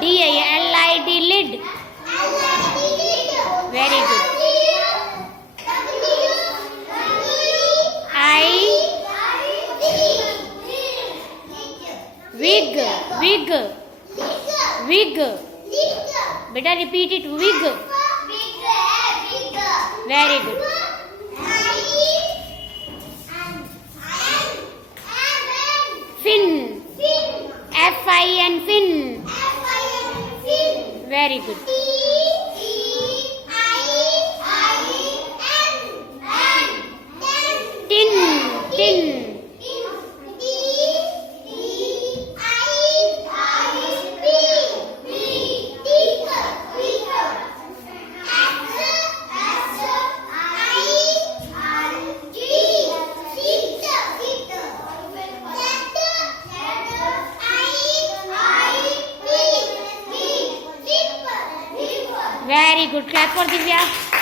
D-I-L-I-D, lid. Very good. I, wig, wig, wig. Beta, repeat it, wig. Very good. Fin, F-I-N, fin. Very good. Tin, tin. Very good. Clap for Divya.